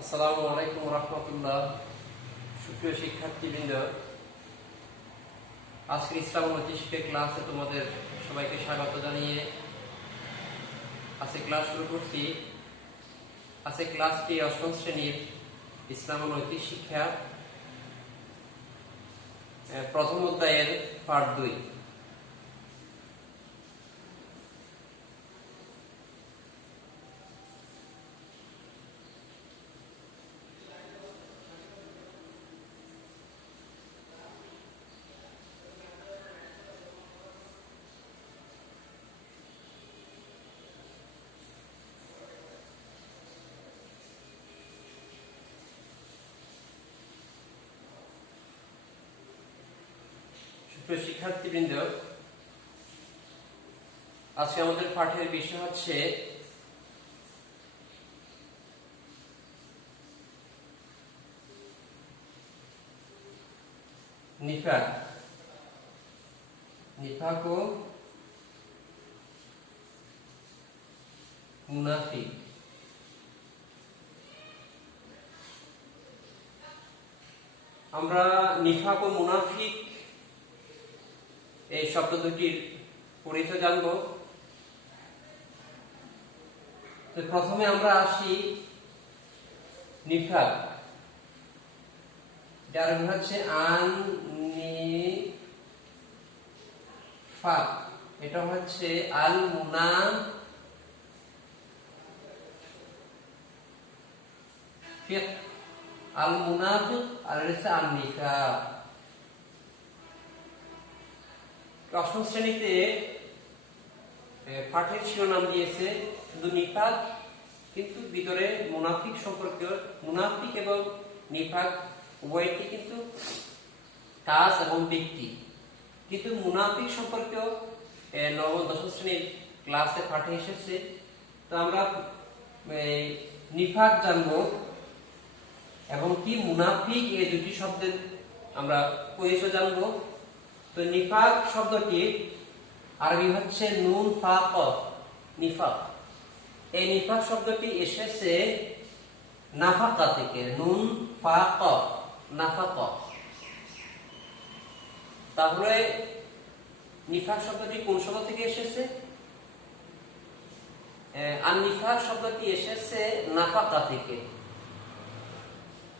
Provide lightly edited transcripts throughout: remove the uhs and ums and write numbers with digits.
আসসালামু আলাইকুম রহমতুল্লাহ। সুপ্রিয় শিক্ষার্থীবৃন্দ, আজকের ইসলাম ও ঐতিহ্যের ক্লাসে তোমাদের সবাইকে স্বাগত জানিয়ে আজকে ক্লাস শুরু করছি। আজকে ক্লাসটি অষ্টম শ্রেণীর ইসলাম ও নৈতিক শিক্ষা প্রথম অধ্যায়ের পার্ট 2। শিক্ষার্থীবৃন্দ, আজকে আমাদের পাঠের বিষয় হচ্ছে নিফাক ও মুনাফিক। আমরা নিফাক ও মুনাফিক এই শব্দ দুটির পরিচয় জানব। তো প্রথমে আমরা আসি নিফাক, যার হচ্ছে আন-নিফাক। এটা হচ্ছে আল মুনাফিক, আর হচ্ছে আন-নিফাক। অষ্টম শ্রেণীতে পাঠের শিরোনাম দিয়েছে শুধু নিফাক, কিন্তু ভিতরে মুনাফিক সম্পর্কে, মুনাফিক এবং নিফাক উভয়টি কিন্তু কাজ এবং ব্যক্তি, কিন্তু মুনাফিক সম্পর্কেও নবম দশম শ্রেণীর ক্লাসে পাঠে এসেছে। তো আমরা নিফাক জানবো এবং কি মুনাফিক, এই দুটি শব্দের আমরা পরিচয় জানবো। তো নিফাক শব্দটি আরবি হচ্ছে নুন ফাক, নিফাক। এই নিফাক শব্দটি এসেছে নাফাকা থেকে, নুন ফাক নাফাকা। তাহলে নিফাক শব্দটি কোন শব্দ থেকে এসেছে? আর নিফাক শব্দটি এসেছে নাফাকা থেকে।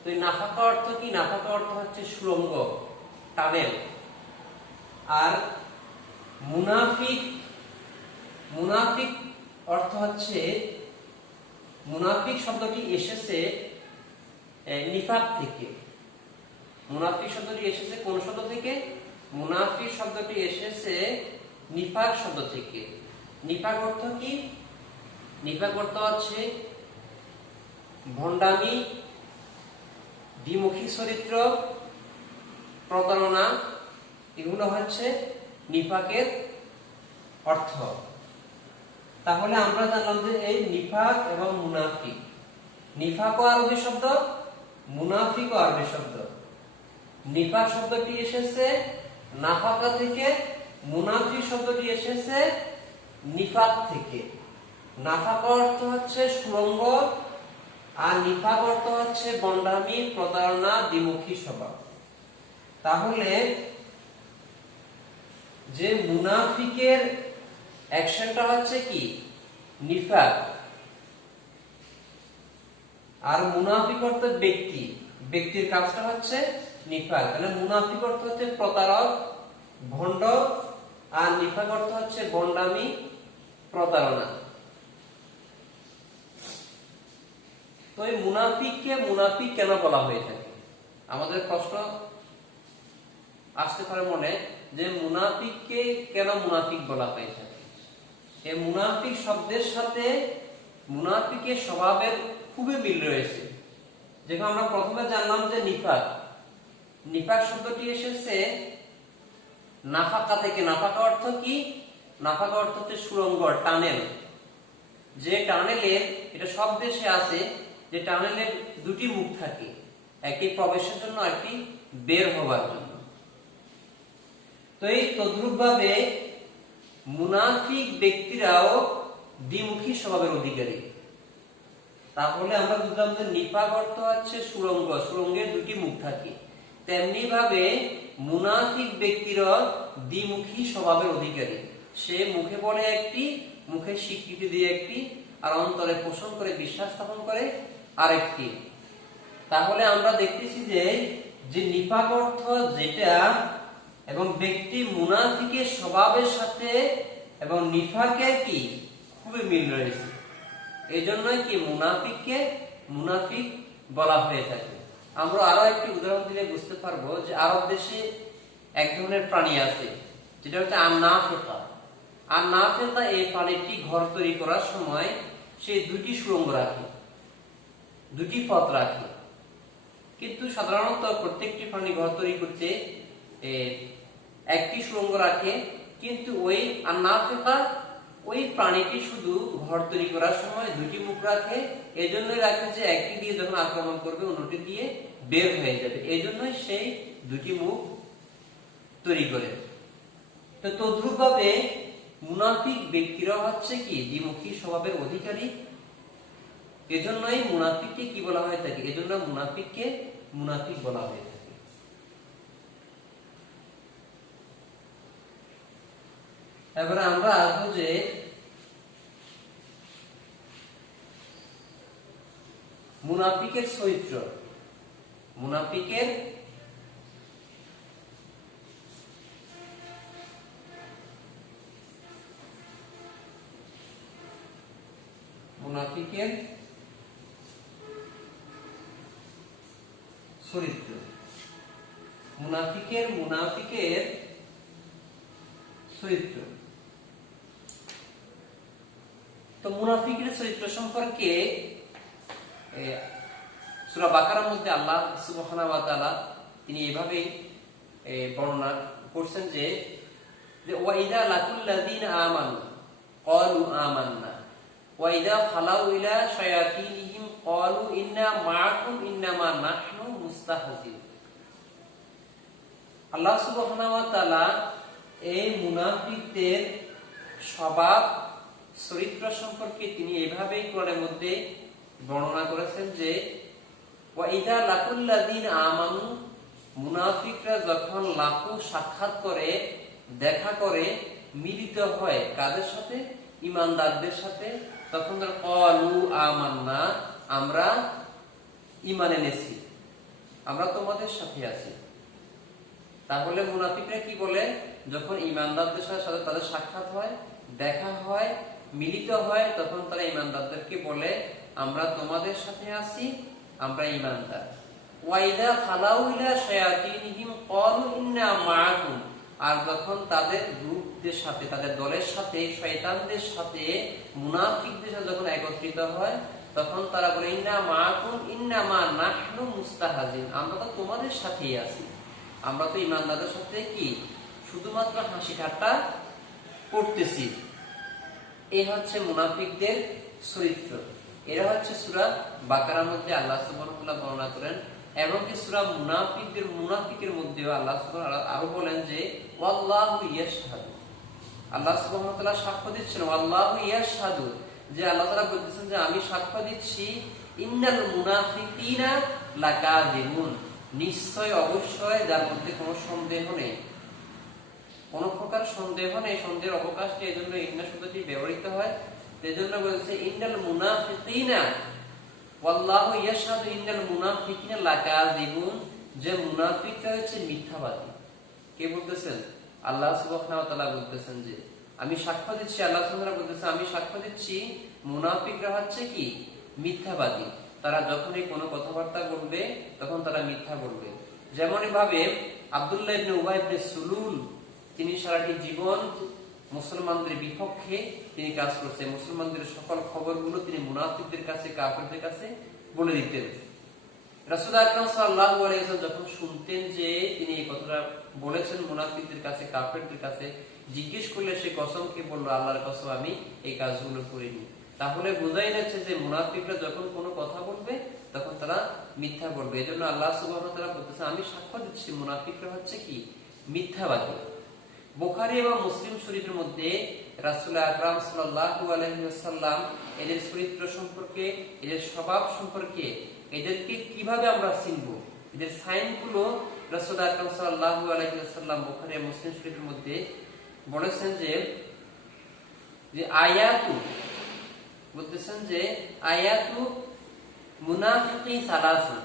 তো নাফাকা অর্থ কি? নাফাকা অর্থ হচ্ছে সুড়ঙ্গ, টানেল। আর মুনাফিক, মুনাফিক অর্থ হচ্ছে, মুনাফিক শব্দটি এসেছে নিফাক থেকে। মুনাফিক শব্দটি এসেছে কোন শব্দ থেকে? মুনাফিক শব্দটি এসেছে নিফাক শব্দ থেকে। নিফাক অর্থ কি? নিফাক অর্থ হচ্ছে ভণ্ডামি, দ্বিমুখী চরিত্র, প্রতারণা। এগুলো হচ্ছে নিফাকের অর্থ। তাহলে আমরা জানলাম যে এই নিফাক এবং মুনাফিক, নিফাকও আরবি শব্দ, মুনাফিকও আরবি শব্দ। নিফাক শব্দটি এসেছে নাফাকা থেকে, মুনাফিক শব্দটি এসেছে নিফাক থেকে। নাফাকা অর্থ হচ্ছে সুড়ঙ্গ, আর নিফাক অর্থ হচ্ছে ভণ্ডামি, প্রতারণা, দ্বিমুখী স্বভাব। তাহলে যে মুনাফিকের অ্যাকশনটা হচ্ছে কি? নিফাক। আর মুনাফিক অর্থ ব্যক্তি, ব্যক্তির কাজটা হচ্ছে নিফাক। তাহলে মুনাফিক অর্থ হচ্ছে প্রতারক, ভণ্ড, আর নিফাক অর্থ হচ্ছে ভণ্ডামি, প্রতারণা। তো এই মুনাফিককে মুনাফিক কেন বলা হয়ে থাকে? আমাদের প্রশ্ন আসতে পারে মনে, যে মুনাফিককে কেন মুনাফিক বলা হয়ে থাকে? এই মুনাফিক শব্দের সাথে মুনাফিকের স্বভাবের খুবই মিল রয়েছে। যেখানে আমরা প্রথমে জানলাম যে নিফাক, নিফাক শব্দটি এসেছে নাফাকা থেকে। নাফাকা অর্থ কি? নাফাকা অর্থ হচ্ছে সুড়ঙ্গ, টানেল। যে টানেলের, এটা সব দেশে আছে, যে টানেলের দুটি মুখ থাকে, একটি প্রবেশের জন্য, একটি বের হবার জন্য। তো এই তদ্রূপ ভাবে মুনাফিক ব্যক্তিরাও দ্বিমুখী স্বভাবের অধিকারী। তাহলে আমরা বুঝলাম যে নিফাক অর্থ হচ্ছে সুড়ঙ্গ, সুড়ঙ্গের দুটি মুখ থাকে। তেমনি ভাবে মুনাফিক ব্যক্তিরা দ্বিমুখী স্বভাবের অধিকারী। সে মুখে বলে একটি, মুখে স্বীকৃতি দিয়ে একটি, আর অন্তরে পোষণ করে বিশ্বাস স্থাপন করে আরেকটি। তাহলে আমরা দেখতেছি যে যে নিফাক অর্থ যেটা, এবং ব্যক্তি মুনাফিকের স্বভাবের সাথে এবং নিফাকের কি খুবই মিল রয়েছে। এই জন্যই কি মুনাফিককে মুনাফিক বলা হয়ে থাকে। আমরা আরো একটি উদাহরণ দিলে বুঝতে পারবো যে আরব দেশে এক ধরনের প্রাণী আছে যেটা হচ্ছে আন্নাফেতা। আন্নাফেতা এই প্রাণীটি ঘর তৈরি করার সময় সে দুটি সুড়ঙ্গ রাখে, দুটি পথ রাখে। কিন্তু সাধারণত প্রত্যেকটি প্রাণী ঘর তৈরি করতে একটি সুড়ঙ্গ রাখে, কিন্তু ওই আন্নাফেতা ওই প্রাণীটি শুধু ঘর তৈরি করার সময় দুটি মুখ রাখে। এই জন্যই রাখে যে একটি দিয়ে যখন আক্রমণ করবে অন্যটি দিয়ে বের হয়ে যাবে, এই জন্যই সেই দুটি মুখ তৈরি করে। তো তদ্রূপ ভাবে মুনাফিক ব্যক্তিরা হচ্ছে কি দ্বিমুখী স্বভাবের অধিকারী। এজন্যই মুনাফিককে কি বলা হয়ে থাকে, এজন্য মুনাফিককে মুনাফিক বলা হয়ে থাকে। এবারে আমরা আসবো যে মুনাফিকের চরিত্র। মুনাফিকের চরিত্র, মুনাফিকের চরিত্র। তো মুনাফিকের চরিত্র সম্পর্কে সূরা বাকারার মধ্যে আল্লাহ সুবহানাহু ওয়া তাআলা তিনি এভাবে বর্ণনা করছেন যে ওয়া ইযা লাকুল লাযিনা আমানু ক্বালু আমান্না ওয়া ইযা খালাউ ইলা শায়াতিনিহিম ক্বালু ইন্না মাআকুম ইন্নামা নাহনু মুস্তাহজিউন। আল্লাহ সুবহানাহু ওয়া তাআলা এই মুনাফিকদের স্বভাব চরিত্র সম্পর্কে তিনি এভাবেই কোরআনের মধ্যে বর্ণনা করেছেন যে ওয়া ইযা লাকুল লাযিনা আমানু, মুনাফিকরা যখন লাকু সাক্ষাৎ করে, দেখা করে, মিলিত হয় কাদের সাথে, ঈমানদারদের সাথে, তখন তারা ক্বালু আমান্না, আমরা ঈমান এনেছি, আমরা তোমাদের সাথে আছি। তাহলে মুনাফিকরা কি বলে, যখন ঈমানদারদের সাথে তাদের সাক্ষাৎ হয়, দেখা হয়, মিলিত হয়, তখন তারা ঈমানদারদেরকে বলে আমরা তোমাদের সাথে আছি, আমরা ঈমানদার। ওয়াইদা খালাউ ইলা শায়াতিনিহিম ক্বালু ইন্না মাআকুম, আর যখন তাদের গ্রুপদের সাথে, তাদের দলের সাথে, শয়তানদের সাথে, মুনাফিকদের সাথে যখন একত্রিত হয়, তখন তারা বলে ইন্না মাআকুম ইন্নামা নাহনু মুস্তাহজিউন, আমরা তো তোমাদের সাথেই আছি, আমরা তো ঈমানদারদের সাথে কি শুধুমাত্র হাসি ঠাট্টা করতেছি। এই হচ্ছে মুনাফিকদের চরিত্র। এরা হচ্ছে সূরা বাকারার মধ্যে আল্লাহ সুবহানাহু ওয়া তাআলা বর্ণনা করেন। এবং কি সূরা মুনাফিকের মধ্যে আল্লাহ সুবহানাহু ওয়া তাআলা আরো বলেন যে ওয়াল্লাহু ইয়াশহাদু, আল্লাহ সুবহানাহু ওয়া তাআলা সাক্ষ্য দিচ্ছেন, ওয়াল্লাহু ইয়াশহাদু, যে আল্লাহ তাআলা বলতেছেন যে আমি সাক্ষ্য দিচ্ছি, ইন্নাল মুনাফিকিনা লাকাযিবুন, নিশ্চয় অবশ্যই, যার মধ্যে কোনো সন্দেহ নেই, কোন প্রকার সন্দেহ নেই, সন্দেহের অবকাশ নেই, এজন্য ইন্না শব্দটি ব্যবহৃত হয়। এজন্য বলছে ইন্নাল মুনাফিকিনা ওয়াল্লাহু ইয়াশহাদু ইন্নাল মুনাফিকিনা লাকাযিবুন, যে মুনাফিকরা হচ্ছে মিথ্যাবাদী। কে বলতেছেন? আল্লাহ সুবহানাহু ওয়া তাআলা বলতেছেন যে আমি সাক্ষ্য দিচ্ছি, আল্লাহ সুবহানাহু ওয়া তাআলা বলতেছেন আমি সাক্ষ্য দিচ্ছি মুনাফিকরা হচ্ছে কি মিথ্যাবাদী। তারা যখনই কোনো কথাবার্তা বলবে তখন তারা মিথ্যা বলবে। যেমনই ভাবে আব্দুল্লাহ ইবনে উবাই ইবনে সুলুল, তিনি সারাটি জীবন মুসলমানদের বিপক্ষে তিনি কাজ করছেন, মুসলমানদের সকল খবরগুলো তিনি মুনাফিকদের কাছে, কাফিরদের কাছে বলে দিতেন। রাসূল আকরাম সাল্লাল্লাহু আলাইহি ওয়াসাল্লাম যখন শুনতেন যে তিনি এই কথাটা বলেছেন মুনাফিকদের কাছে, কাফিরদের কাছে, জিজ্ঞেস করলে সে কসম খেয়ে বলল আল্লাহর কসম আমি এই কাজগুলো করিনি। তাহলে বোঝাই যাচ্ছে যে মুনাফিকরা যখন কোনো কথা বলবে তখন তারা মিথ্যা বলবে। এজন্য আল্লাহ সুবহানাহু ওয়া তাআলা বলতেছেন আমি সাক্ষ্য দিচ্ছি মুনাফিকরা হচ্ছে কি মিথ্যাবাদী। বুখারী এবং মুসলিম শরীফের মধ্যে রাসূল আকরাম সাল্লাল্লাহু আলাইহি ওয়াসাল্লাম এদের চরিত্র সম্পর্কে, এদের স্বভাব সম্পর্কে, এদেরকে কিভাবে আমরা চিনব, এদের সাইনগুলো রাসূল আকরাম সাল্লাল্লাহু আলাইহি ওয়াসাল্লাম বুখারী এবং মুসলিম শরীফের মধ্যে বলেছেন যে আয়াতু, বলতেছেন যে আয়াতু মুনাফিকি সালাসু,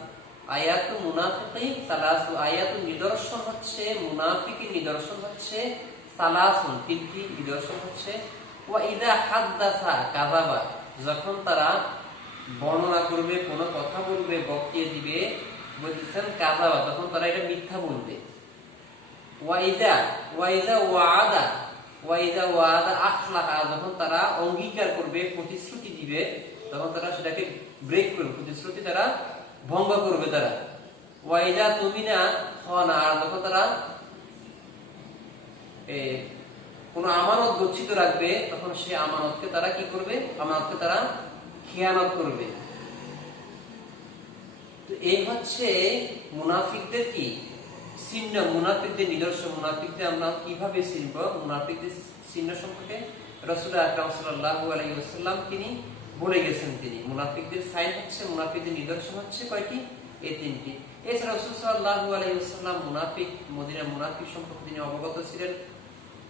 আয়াতু মুনাফিকি সালাসু, আয়াতু নিদর্শন হচ্ছে, মুনাফিকি নিদর্শন হচ্ছে সালাসুন, তিনটি নিদর্শন হচ্ছে। ওয়া ইযা হাদাসা কাযাবা, যখন তারা বর্ণনা করবে, কোনো কথা বলবে, বক্তৃতা দিবে, বলতেছেন কাযাবা, তখন তারা এটা মিথ্যা বলবে। ওয়া ইযা ওয়াদা, ওয়া ইযা ওয়াদা আখলাহা, যখন তারা অঙ্গীকার করবে, প্রতিশ্রুতি দিবে, তখন তারা সেটাকে ব্রেক করবে, প্রতিশ্রুতি তারা ভঙ্গ করবে তারা। ওয়া ইযা তুমিনা খানা, আর যখন তারা কোন আমানত গচ্ছিত রাখবে, তখন সেই আমানতকে তারা কি করবে, আমানতকে তারা খেয়ানত করবে। তো এই হচ্ছে মুনাফিকদের কি চিহ্ন, মুনাফিকদের নিদর্শন। মুনাফিকদের আমরা কিভাবে চিনব, মুনাফিকদের চিহ্ন সম্পর্কে রাসূল আকরাম সাল্লাল্লাহু আলাইহি ওয়াসাল্লাম তিনি বলে গেছেন। তিনি মুনাফিকদের সাইন হচ্ছে, মুনাফিকদের নিদর্শন হচ্ছে কয়টি, এই তিনটি। এছাড়া রাসূল সাল্লাল্লাহু আলাইহি ওয়াসাল্লাম মুনাফিক, মদিনার মুনাফিক সম্পর্কে তিনি অবগত ছিলেন।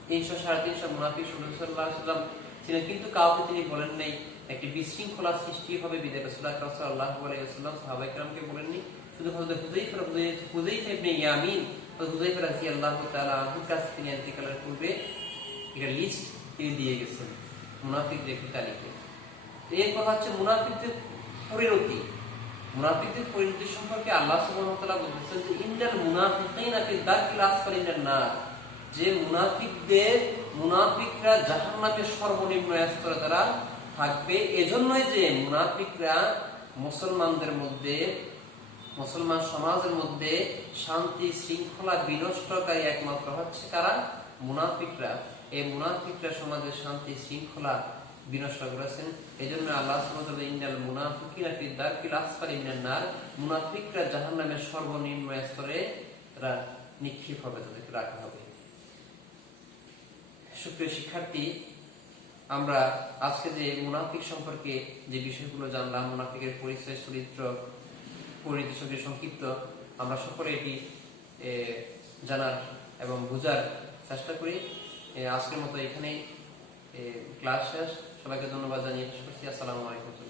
300-350 মুনাফিক সাল্লাল্লাহু আলাইহি ওয়াসাল্লাম ছিলেন, কিন্তু কাউকে তিনি বলেন নাই। একটি বিশৃঙ্খলা সৃষ্টি হবে বিধায় রাসূল আকরাম সাল্লাল্লাহু আলাইহি ওয়াসাল্লাম সাহাবায়ে কেরামকে বলেননি, শুধু হযরত হুযায়ফা ইবনে ইয়ামিন ও হুযায়ফা রাদিয়াল্লাহু তাআলা আনহুর কাছে তিনি ইন্তেকালের পূর্বে একটা লিস্ট তিনি দিয়ে গেছেন মুনাফিকদের একটি তালিকা। এরপর হচ্ছে মুনাফিকদের পরিণতি। মুনাফিকদের পরিণতি সম্পর্কে আল্লাহ সুবহানাহু ওয়া তাআলা বলেছেন যে ইন্নাল মুনাফিকিনা ফি দারকিল আসফালি মিনান নার, যে মুনাফিকরা জাহান্নামের সর্বনিম্ন স্তরে তারা থাকবে। এজন্যই যে মুনাফিকরা মুসলমানদের মধ্যে, মুসলমান সমাজের মধ্যে শান্তি শৃঙ্খলা বিনষ্টকারী একমাত্র হচ্ছে কারা, মুনাফিকরা। এই মুনাফিকরা সমাজের শান্তি শৃঙ্খলা বিনষ্ট করেছেন। এজন্য আল্লাহ সুবহানাহু ওয়া তাআলা ইন্নাল মুনাফিকিনা ফি দারকিল আসফালি মিনান নার, মুনাফিকরা জাহান্নামের সর্বনিম্ন স্তরে তারা নিক্ষেপ হবে, তাদেরকে রাখা হবে। সুপ্রিয় শিক্ষার্থী, আমরা আজকে যে মুনাফিক সম্পর্কে যে বিষয়গুলো জানলাম, মুনাফিকের পরিচয়, চরিত্র, পরিণতি সম্পর্কে সংক্ষিপ্ত, আমরা সকলে এটি জানার এবং বোঝার চেষ্টা করি। আজকের মতো এখানে ক্লাস শেষ। সবাইকে ধন্যবাদ জানিয়ে শেষ করছি। আসসালামু আলাইকুম।